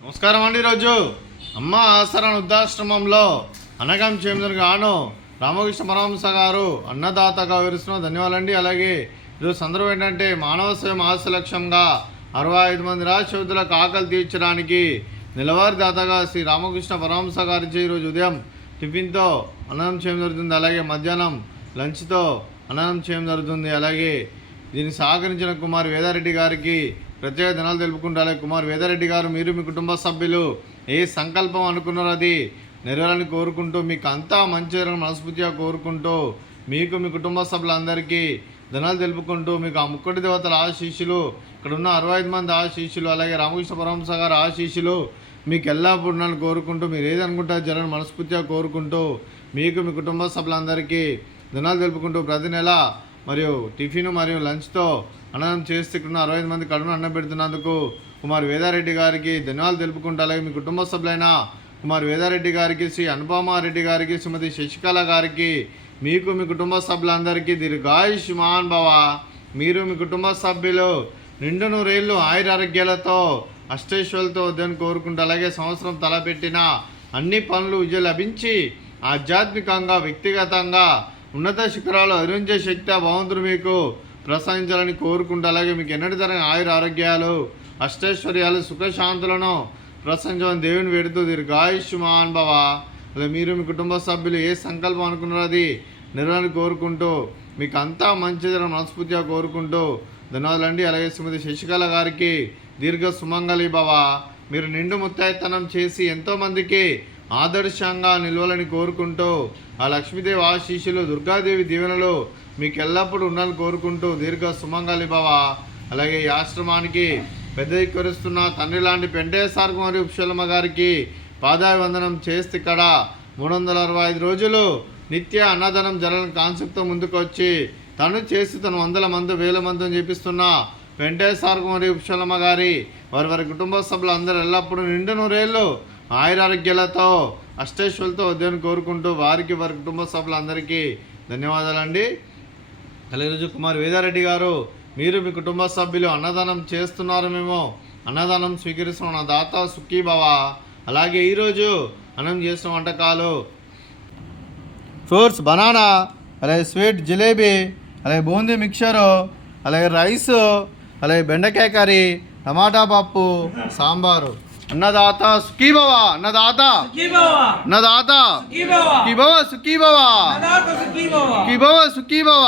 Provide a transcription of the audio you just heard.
నమస్కారం అండి. ఈరోజు అమ్మ ఆసరా వృద్ధాశ్రమంలో అనగం చేమదుర్గాను రామకృష్ణ పరమహంస గారు అన్నదాతగా వివరిస్తున్న ధన్యవాదాలండి. అలాగే ఈరోజు సందర్భం ఏంటంటే మానవ సేవ ఆశ లక్ష్యంగా 65 మంది రాష్ట్రయుద్ధులకు ఆకలి తీర్చడానికి నెలవారీ దాతగా శ్రీ రామకృష్ణ పరమహంస గారిచే ఈరోజు ఉదయం టిఫిన్తో అన్నం చేయడం జరుగుతుంది. అలాగే మధ్యాహ్నం లంచ్తో అన్నం చేయడం జరుగుతుంది. అలాగే దీన్ని సహకరించిన కుమార్ వేదారెడ్డి గారికి ప్రత్యేక ధనాలు తెలుపుకుంటూ, అలాగే కుమార్ వేదారెడ్డి గారు మీరు మీ కుటుంబ సభ్యులు ఏ సంకల్పం అనుకున్నారో అది నెరవేరాలని కోరుకుంటూ, మీకు అంతా మంచి జరగాలని మనస్ఫూర్తిగా కోరుకుంటూ, మీకు మీ కుటుంబ సభ్యులందరికీ ధనాలు తెలుపుకుంటూ, మీకు ఆ ముక్కటి దేవతల ఆశీస్సులు, ఇక్కడ ఉన్న 65 మంది ఆశీస్సులు, అలాగే రామకృష్ణ పరమహంస గారి ఆశీస్సులు మీకు ఎల్లప్పుడూ ఉండాలని కోరుకుంటూ, మీరు ఏదనుకుంటారో జరగని మనస్ఫూర్తిగా కోరుకుంటూ, మీకు మీ కుటుంబ సభ్యులందరికీ ధనాలు తెలుపుకుంటూ ప్రతి నెల మరియు టిఫిన్ మరియు లంచ్తో అన్నం చేస్తూ ఇక్కడ 65 మంది కడుపును అన్నం పెడుతున్నందుకు కుమార్ వేదారెడ్డి గారికి ధన్యవాదాలు తెలుపుకుంటూ, అలాగే మీ కుటుంబ సభ్యులైన కుమార్ వేదారెడ్డి గారికి, శ్రీ అనుపమారెడ్డి గారికి, శ్రీమతి శశికళ గారికి, మీకు మీ కుటుంబ సభ్యులందరికీ దీర్ఘాయుష్మాన్ భవ, మీరు మీ కుటుంబ సభ్యులు నిండు నూరేళ్ళు ఆయురారోగ్యాలతో అష్టైశ్వర్యాలతో వద్దని కోరుకుంటూ, అలాగే సంవత్సరం తలపెట్టిన అన్ని పనులు విజయం లభించి ఆధ్యాత్మికంగా వ్యక్తిగతంగా ఉన్నత శిఖరాలు అధిరించే శక్తి ఆ భగవంతుడు మీకు ప్రసాదించాలని కోరుకుంటూ, అలాగే మీకు ఎన్నటి తరగని ఆయుర ఆరోగ్యాలు అష్టైశ్వర్యాలు సుఖశాంతులను ప్రసాదించాలని దేవుని వేడుతూ దీర్ఘాయుష్మాన్ భవ. అలా మీరు మీ కుటుంబ సభ్యులు ఏ సంకల్పం అనుకున్నారో అది నెరవేరాలని కోరుకుంటూ, మీకు అంతా మంచిదని మనస్ఫూర్తిగా కోరుకుంటూ ధన్యవాదాలండి. అలాగే శ్రీమతి శశికళ గారికి దీర్ఘ సుమంగళి భవ, మీరు నిండు ముత్తైతనం చేసి ఎంతోమందికి ఆదర్శంగా నిలవాలని కోరుకుంటూ, ఆ లక్ష్మీదేవి ఆశీస్సులు దుర్గాదేవి దీవెనలు మీకు ఎల్లప్పుడూ ఉండాలని కోరుకుంటూ దీర్ఘ సుమంగళి భవ. అలాగే ఈ ఆశ్రమానికి పెద్ద ఎక్కరిస్తున్న తండ్రి లాంటి పెంటేశ్వర మరియు ఉప్షలమ్మ గారికి పాదాభివందనం చేస్తే ఇక్కడ 365 రోజులు నిత్య అన్నదానం జరగని కాన్సెప్ట్తో ముందుకు వచ్చి తను చేసి తను వందల మంది వేల మందిని చేపిస్తున్న వెంకటేశ్వర మరియు ఉప్షలమ్మ గారి వారి కుటుంబ సభ్యులు అందరూ ఎల్లప్పుడూ నిండు నూరేళ్ళు ఆయురారోగ్యాలతో అష్టైశ్వర్యాలతో వద్దని కోరుకుంటూ వారికి వారి కుటుంబ సభ్యులందరికీ ధన్యవాదాలండి. అలాగే ఈరోజు కుమార్ వేదారెడ్డి గారు మీరు మీ కుటుంబ సభ్యులు అన్నదానం చేస్తున్నారు, మేము అన్నదానం స్వీకరిస్తున్న దాత సుఖీ భవ. అలాగే ఈరోజు అన్నం చేసిన వంటకాలు ఫ్రూట్స్ బనానా, అలాగే స్వీట్ జిలేబీ, అలాగే బూందీ మిక్చరు, అలాగే రైస్, అలాగే బెండకాయ కర్రీ, టమాటా పప్పు, సాంబారు. అన్నదాత సుఖీ భవ, అన్నదాత అన్నదాత సుఖీ భవ, సుఖీ భవ, సుఖీ భవ, సుఖీ భవ.